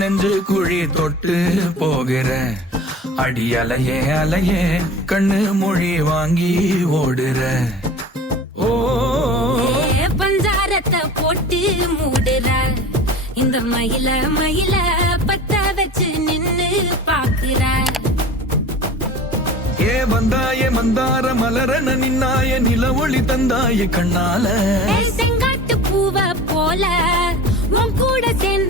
நெஞ்சு குழி தொட்டு போகிற அடி அலையே அலையே கண்ணு மொழி வாங்கி ஓடுற. ஓ பஞ்சாரத்தை போட்டு மூடுற இந்த மயில மயில பத்த வச்சு நின்னு பாக்குற. ஏ வந்தாய மந்தார மலரன நின்னாய நில ஒளி தந்தாய கண்ணால செங்காட்டு பூவ போல உன் கூட சேர்ந்து